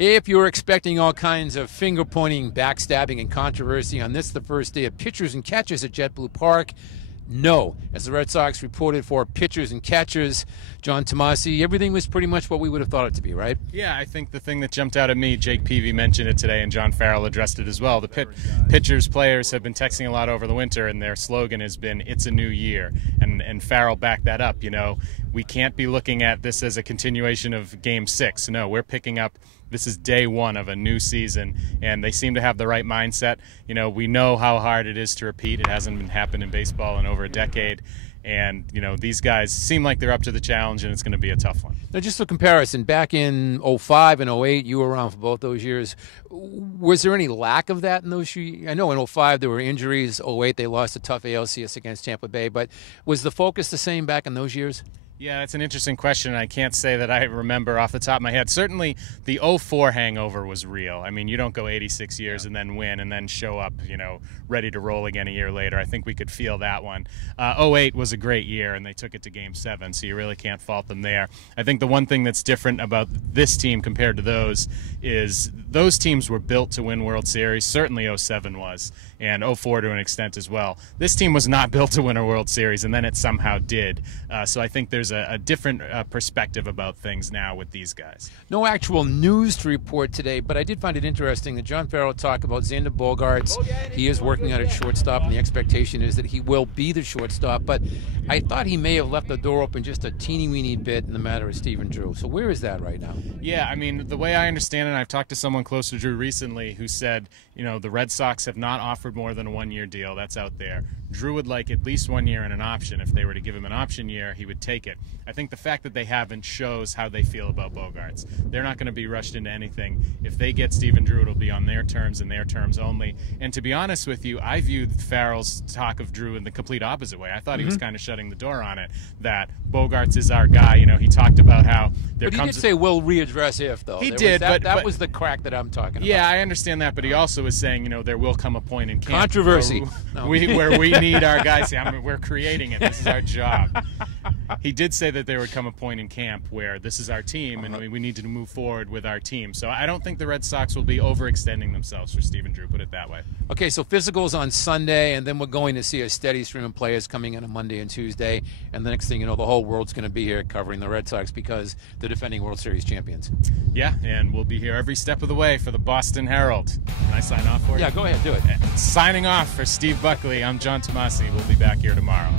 If you're expecting all kinds of finger-pointing, backstabbing, and controversy on this, the first day of pitchers and catchers at JetBlue Park, no. As the Red Sox reported for pitchers and catchers, John Tomasi, everything was pretty much what we would have thought it to be, right? Yeah, I think the thing that jumped out at me, Jake Peavy mentioned it today, and John Farrell addressed it as well. The pitchers, players have been texting a lot over the winter, and their slogan has been, "It's a new year." And Farrell backed that up. You know, we can't be looking at this as a continuation of Game 6. No, we're picking up. This is day one of a new season, and they seem to have the right mindset. You know, we know how hard it is to repeat. It hasn't been happened in baseball in over a decade. And, you know, these guys seem like they're up to the challenge, and it's going to be a tough one. Now, just for comparison, back in 05 and 08, you were around for both those years. Was there any lack of that in those years? I know in 05 there were injuries. 08 they lost a tough ALCS against Tampa Bay. But was the focus the same back in those years? Yeah, that's an interesting question. I can't say that I remember off the top of my head. Certainly, the 04 hangover was real. I mean, you don't go 86 years and then win and then show up, you know, ready to roll again a year later. I think we could feel that one. 08 was a great year, and they took it to Game 7, so you really can't fault them there. I think the one thing that's different about this team compared to those is those teams were built to win World Series. Certainly 07 was, and 04 to an extent as well. This team was not built to win a World Series, and then it somehow did. So I think there's a different perspective about things now with these guys. No actual news to report today, but I did find it interesting that John Farrell talked about Xander Bogaerts. He is working out at shortstop, and the expectation is that he will be the shortstop, but I thought he may have left the door open just a teeny-weeny bit in the matter of Stephen Drew. So where is that right now? Yeah, I mean, the way I understand it, I've talked to someone close to Drew recently who said, you know, the Red Sox have not offered more than a one-year deal. That's out there. Drew would like at least 1 year and an option. If they were to give him an option year, he would take it. I think the fact that they haven't shows how they feel about Bogaerts. They're not going to be rushed into anything. If they get Stephen Drew, it'll be on their terms and their terms only. And to be honest with you, I viewed Farrell's talk of Drew in the complete opposite way. I thought he was kind of shutting the door on it, that Bogaerts is our guy. You know, he talked about how there but comes... he did say we'll readdress if, though. He did, but that but was the crack that I'm talking about. Yeah, I understand that, but he also was saying, you know, there will come a point in camp controversy where we need our guys. I mean, we're creating it. This is our job. He did say that there would come a point in camp where this is our team and we need to move forward with our team. So I don't think the Red Sox will be overextending themselves for Stephen Drew, put it that way. Okay, so physicals on Sunday, and then we're going to see a steady stream of players coming in on Monday and Tuesday. And the next thing you know, the whole world's going to be here covering the Red Sox because they're defending World Series champions. Yeah, and we'll be here every step of the way for the Boston Herald. Can I sign off for you? Yeah, go ahead, do it. Signing off for Steve Buckley, I'm John Tomasi. We'll be back here tomorrow.